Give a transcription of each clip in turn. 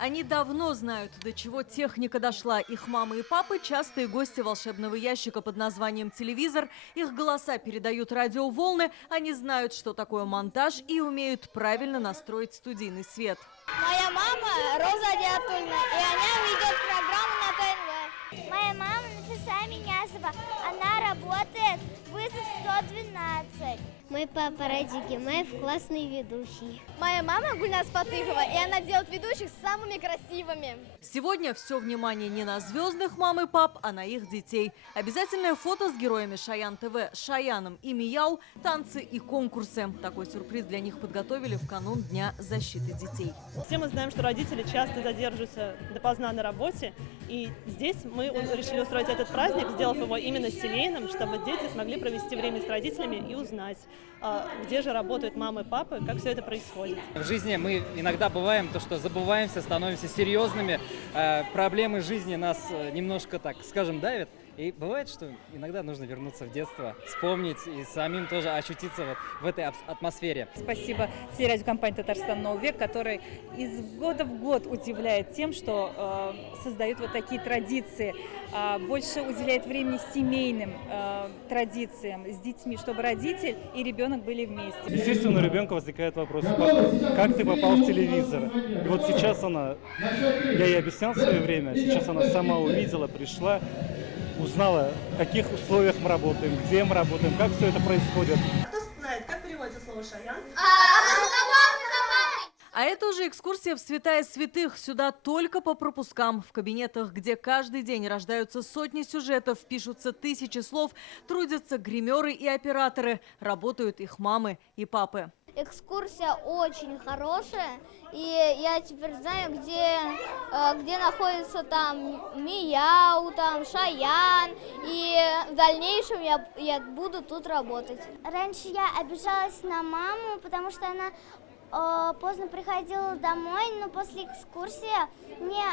Они давно знают, до чего техника дошла. Их мамы и папы – частые гости волшебного ящика под названием «Телевизор». Их голоса передают радиоволны. Они знают, что такое монтаж, и умеют правильно настроить студийный свет. Моя мама Роза Диатульна, и она ведет программу на ТНВ. Моя мама Нафиса Минясова, она работает в вызов 112. Мой папа Радик Гимаев, классный ведущий. Моя мама Гульназ Фатыхова, и она делает ведущих самыми красивыми. Сегодня все внимание не на звездных мам и пап, а на их детей. Обязательное фото с героями Шаян ТВ, Шаяном и Мияу, танцы и конкурсы. Такой сюрприз для них подготовили в канун Дня защиты детей. Все мы знаем, что родители часто задерживаются допоздна на работе, и здесь мы решили устроить этот праздник, сделав его именно семейным, чтобы дети смогли провести время с родителями и узнать, где же работают мамы и папы, как все это происходит. В жизни мы иногда бываем то, что забываемся, становимся серьезными, проблемы жизни нас немножко, так скажем, давят. И бывает, что иногда нужно вернуться в детство, вспомнить и самим тоже очутиться вот в этой атмосфере. Спасибо телерадиокомпании «Татарстан Новый век», который из года в год удивляет тем, что создает вот такие традиции, больше уделяет времени семейным традициям с детьми, чтобы родитель и ребенок были вместе. Естественно, у ребенка возникает вопрос: как ты попал в телевизор? И вот сейчас я ей объяснял в свое время, сейчас она сама увидела, пришла, узнала, в каких условиях мы работаем, где мы работаем, как все это происходит. Кто знает, как переводится слово «шаян»? А это уже экскурсия в святая святых. Сюда только по пропускам. В кабинетах, где каждый день рождаются сотни сюжетов, пишутся тысячи слов, трудятся гримеры и операторы. Работают их мамы и папы. Экскурсия очень хорошая, и я теперь знаю, где находится там Мияу, там Шаян, и в дальнейшем я буду тут работать. Раньше я обижалась на маму, потому что она поздно приходила домой, но после экскурсии мне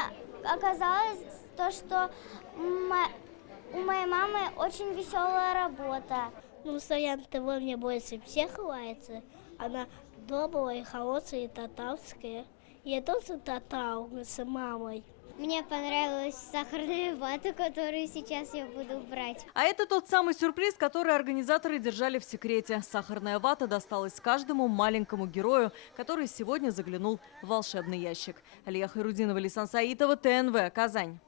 оказалось то, что у моей мамы очень веселая работа. Ну, Шаян ТВ мне больше всех нравится. Она добрая, хорошая и татарская. Я тоже татар с мамой. Мне понравилась сахарная вата, которую сейчас я буду брать. А это тот самый сюрприз, который организаторы держали в секрете. Сахарная вата досталась каждому маленькому герою, который сегодня заглянул в волшебный ящик. Алия Хайрудинова, Лейсан Саитова, ТНВ, Казань.